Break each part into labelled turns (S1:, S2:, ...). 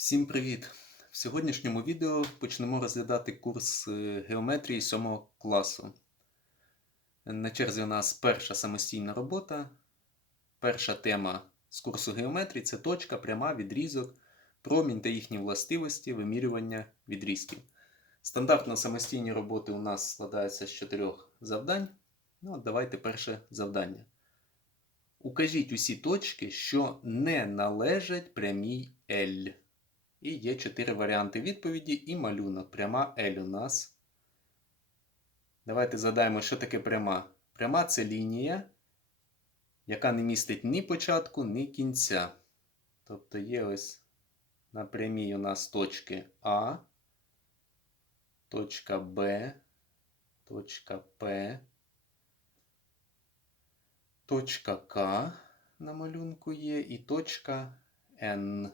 S1: Всім привіт! В сьогоднішньому відео почнемо розглядати курс е, геометрії 7 класу. На черзі у нас перша самостійна робота. Перша тема з курсу геометрії це точка, пряма, відрізок, промінь та їхні властивості, вимірювання відрізків. Стандартно самостійні роботи у нас складаються з чотирьох завдань. Ну, от давайте перше завдання. Укажіть усі точки, що не належать прямій L. І є чотири варіанти відповіді і малюнок. Пряма L у нас. Давайте задаємо, що таке пряма. Пряма це лінія, яка не містить ні початку, ні кінця. Тобто є ось на прямій у нас точки А, точка Б, точка П, точка К на малюнку є і точка Н.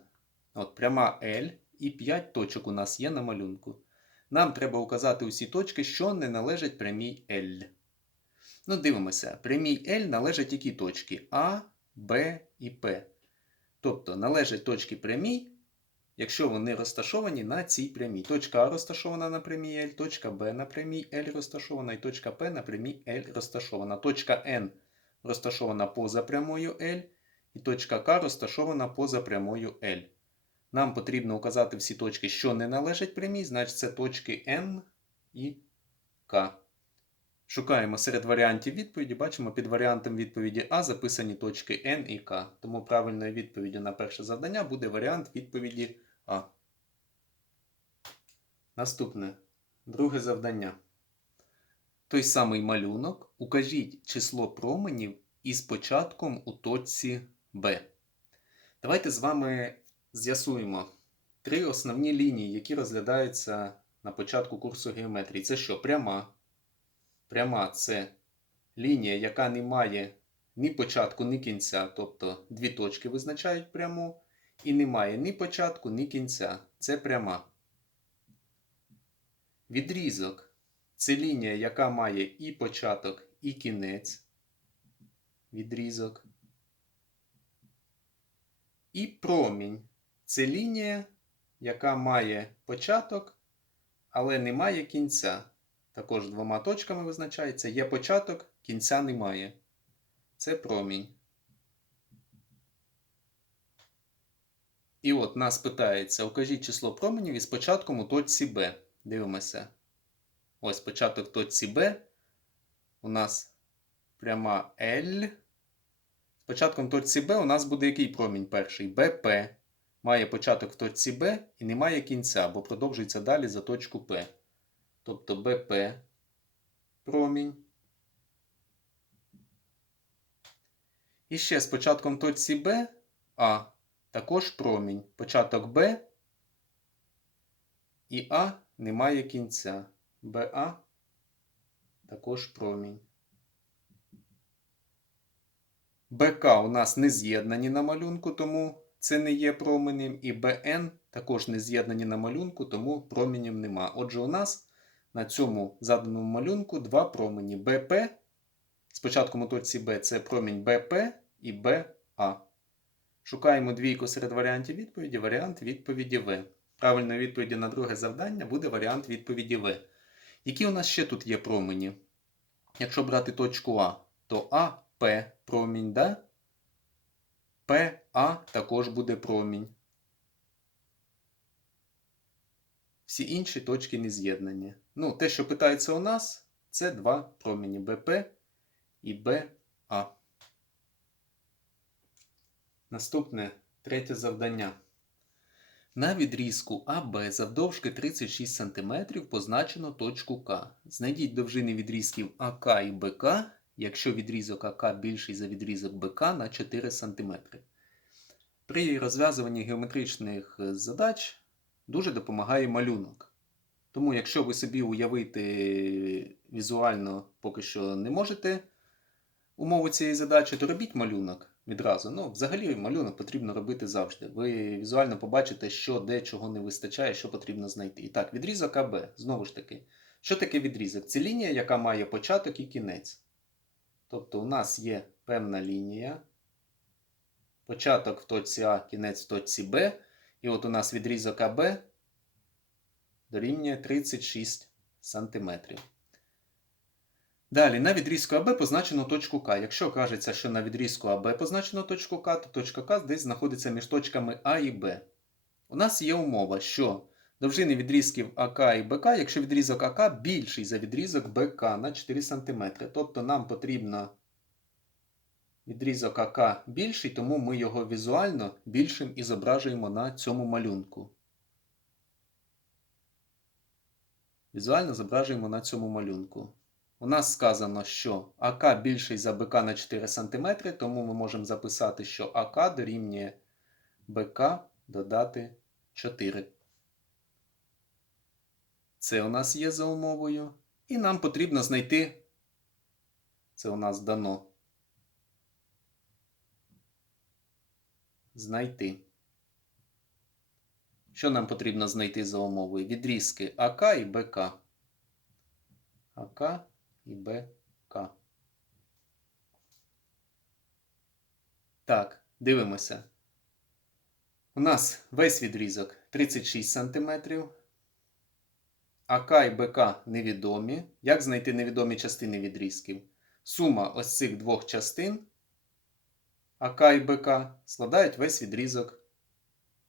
S1: От пряма L і 5 точок у нас є на малюнку. Нам треба указати усі точки, що не належать прямій L. Ну, дивимося, прямій L належать які точки А, Б і П. Тобто належать точки прямій, якщо вони розташовані на цій прямій. Точка А розташована на прямій L, точка Б на прямій L розташована, і точка П на прямій L розташована. Точка N розташована поза прямою L, і точка К розташована поза прямою L. Нам потрібно указати всі точки, що не належать прямій, значить це точки N і К. Шукаємо серед варіантів відповіді. Бачимо, під варіантом відповіді А записані точки N і К. Тому правильною відповіддю на перше завдання буде варіант відповіді А. Наступне. Друге завдання. Той самий малюнок. Укажіть число променів із початком у точці Б. Давайте з вами з'ясуємо три основні лінії, які розглядаються на початку курсу геометрії. Це що? Пряма. Пряма це лінія, яка не має ні початку, ні кінця. Тобто дві точки визначають пряму. І не має ні початку, ні кінця. Це пряма. Відрізок це лінія, яка має і початок, і кінець. Відрізок. І промінь це лінія, яка має початок, але не має кінця. Також двома точками визначається. Є початок, кінця немає. Це промінь. І от нас питається: укажіть число променів із початком у точці Б. Дивимося. Ось початок точці Б. У нас пряма L. З початком точці Б у нас буде який промінь перший? БП. Має початок в точці Б і не має кінця, бо продовжується далі за точку П. Тобто БП промінь. І ще з початком точці Б А також промінь. Початок Б і А не має кінця. БА також промінь. БК у нас не з'єднані на малюнку, тому це не є променем. І БН також не з'єднані на малюнку, тому променів нема. Отже, у нас на цьому заданому малюнку два промені БП. Спочатку у точці Б це промінь БП і БА. Шукаємо двійку серед варіантів відповіді. Варіант відповіді В. Правильною відповіді на друге завдання буде варіант відповіді В. Які у нас ще тут є промені? Якщо брати точку А, то АП промінь, да? ПА також буде промінь. Всі інші точки не з'єднані. Ну, те, що питається у нас, це два промені БП і БА. Наступне третє завдання. На відрізку АБ завдовжки 36 см позначено точку К. Знайдіть довжини відрізків АК і БК, якщо відрізок АК більший за відрізок БК на 4 см. При розв'язуванні геометричних задач дуже допомагає малюнок. Тому, якщо ви собі уявити візуально поки що не можете умову цієї задачі, то робіть малюнок відразу. Ну, взагалі, малюнок потрібно робити завжди. Ви візуально побачите, що де чого не вистачає, що потрібно знайти. І так, відрізок АБ. Знову ж таки, що таке відрізок? Це лінія, яка має початок і кінець. Тобто, у нас є певна лінія. Початок в точці А, кінець в точці Б. І от у нас відрізок АБ дорівнює 36 см. Далі, на відрізку АБ позначено точку К. Якщо кажеться, що на відрізку АБ позначено точку К, то точка К десь знаходиться між точками А і Б. У нас є умова, що довжини відрізків АК і БК, якщо відрізок АК більший за відрізок БК на 4 см. Тобто нам потрібно відрізок АК більший, тому ми його візуально більшим і зображуємо на цьому малюнку. Візуально зображуємо на цьому малюнку. У нас сказано, що АК більший за БК на 4 см, тому ми можемо записати, що АК дорівнює БК додати 4. Це у нас є за умовою. І нам потрібно знайти. Це у нас дано. Знайти. Що нам потрібно знайти за умовою? Відрізки АК і БК. АК і БК. Так, дивимося. У нас весь відрізок 36 см. АК і БК невідомі. Як знайти невідомі частини відрізків? Сума ось цих двох частин АК і БК складають весь відрізок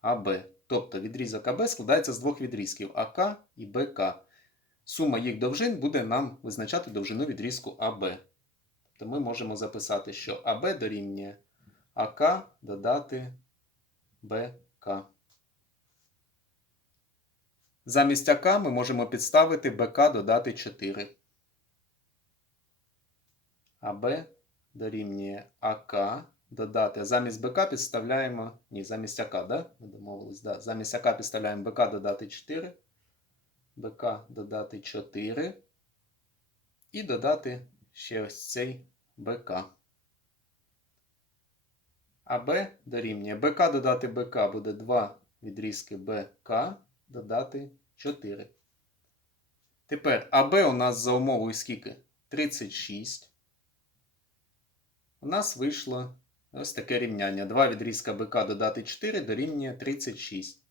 S1: АБ. Тобто відрізок АБ складається з двох відрізків АК і БК. Сума їх довжин буде нам визначати довжину відрізку АБ. Тобто ми можемо записати, що АБ дорівнює АК додати БК. Замість АК ми можемо підставити БК додати 4. АБ дорівнює АК додати. Замість БК підставляємо. Ні, замість АК, да? Ми домовились, да. Замість АК підставляємо БК додати 4. БК додати 4. І додати ще ось цей БК. АБ дорівнює. БК додати БК буде 2 відрізки БК додати 4. Тепер АБ у нас за умовою скільки? 36. У нас вийшло ось таке рівняння. 2 відрізка БК додати 4 дорівнює 36.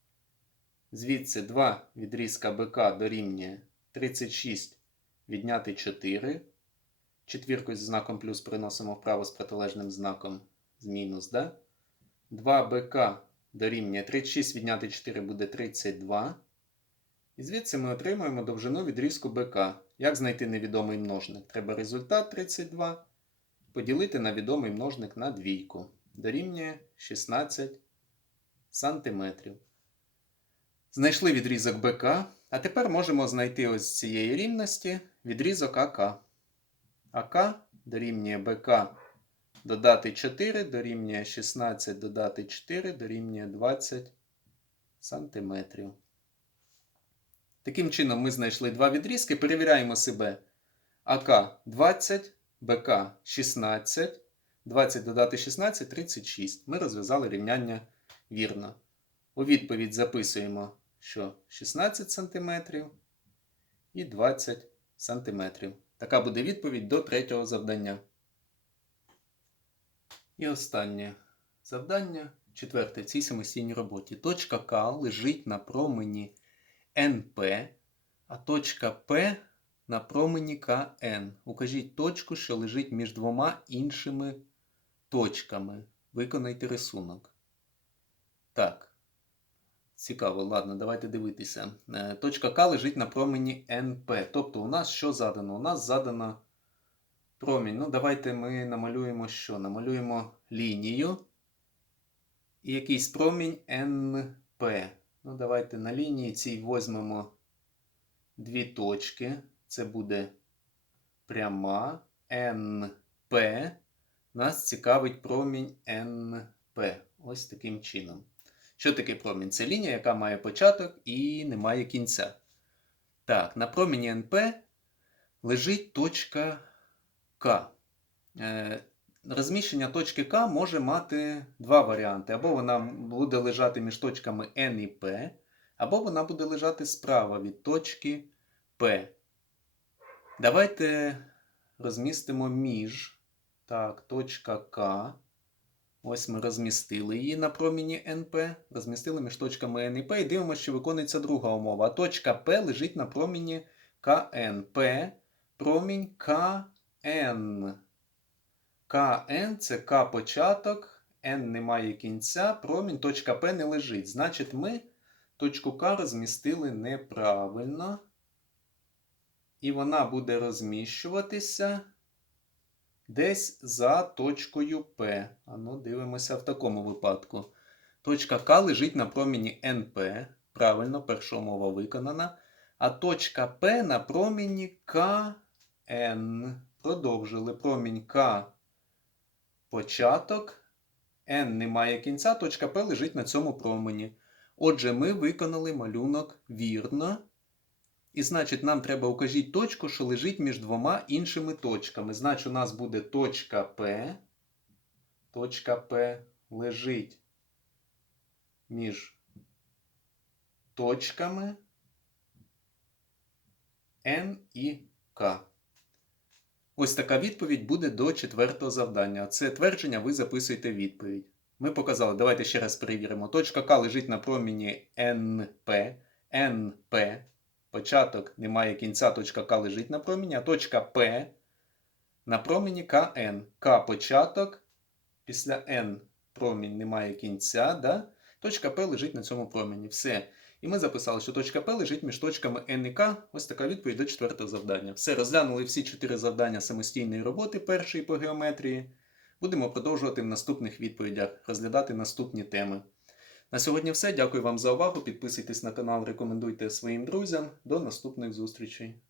S1: Звідси 2 відрізка БК дорівнює 36 відняти 4. Четвірку з знаком плюс приносимо вправо з протилежним знаком з мінус. Да? 2 БК дорівнює 36 відняти 4 буде 32. І звідси ми отримуємо довжину відрізку БК. Як знайти невідомий множник? Треба результат 32 поділити на відомий множник на двійку. Дорівнює 16 сантиметрів. Знайшли відрізок БК, а тепер можемо знайти ось цієї рівності відрізок АК. АК дорівнює БК додати 4, дорівнює 16 додати 4, дорівнює 20 сантиметрів. Таким чином, ми знайшли два відрізки. Перевіряємо себе. АК 20, БК 16. 20 додати 16 36. Ми розв'язали рівняння вірно. У відповідь записуємо, що 16 см і 20 см. Така буде відповідь до третього завдання. І останнє завдання. Четверте в цій самостійній роботі. Точка К лежить на промені НП, а точка П на промені КН. Укажіть точку, що лежить між двома іншими точками. Виконайте рисунок. Так. Цікаво, ладно, давайте дивитися. Е, Точка К лежить на промені НП. Тобто, у нас що задано? У нас задано промінь. Ну, давайте ми намалюємо що? Намалюємо лінію. І якийсь промінь НП. Ну, давайте на лінії цій візьмемо дві точки. Це буде пряма НП. Нас цікавить промінь НП. Ось таким чином. Що таке промінь? Це лінія, яка має початок і не має кінця. Так, на проміні НП лежить точка К. Е, розміщення точки К може мати два варіанти. Або вона буде лежати між точками N і P, або вона буде лежати справа від точки P. Давайте розмістимо між так, точка К. Ось ми розмістили її на проміні НП, розмістили між точками N і P і дивимося, що виконується друга умова. Точка P лежить на проміні КН. P промінь КН. КН це К початок, N немає кінця, промінь, точка P не лежить. Значить, ми точку К розмістили неправильно. І вона буде розміщуватися десь за точкою P. А ну, дивимося в такому випадку. Точка К лежить на проміні НП. Правильно, перша умова виконана. А точка P на проміні КН. Продовжили промінь К початок. N немає кінця, точка P лежить на цьому промені. Отже, ми виконали малюнок вірно. І значить, нам треба укажіть точку, що лежить між двома іншими точками. Значить, у нас буде точка P. Точка P лежить між точками N і K. Ось така відповідь буде до четвертого завдання. Це твердження ви записуєте відповідь. Ми показали, давайте ще раз перевіримо. Точка К лежить на проміні НП. НП. Початок немає кінця, точка К лежить на проміні, а точка П на проміні КН. К початок. Після N промінь немає кінця. Да? Точка П лежить на цьому проміні. Все. І ми записали, що точка П лежить між точками N і К. Ось така відповідь до четвертого завдання. Все, розглянули всі чотири завдання самостійної роботи першої по геометрії. Будемо продовжувати в наступних відповідях, розглядати наступні теми. На сьогодні все. Дякую вам за увагу. Підписуйтесь на канал, рекомендуйте своїм друзям. До наступних зустрічей.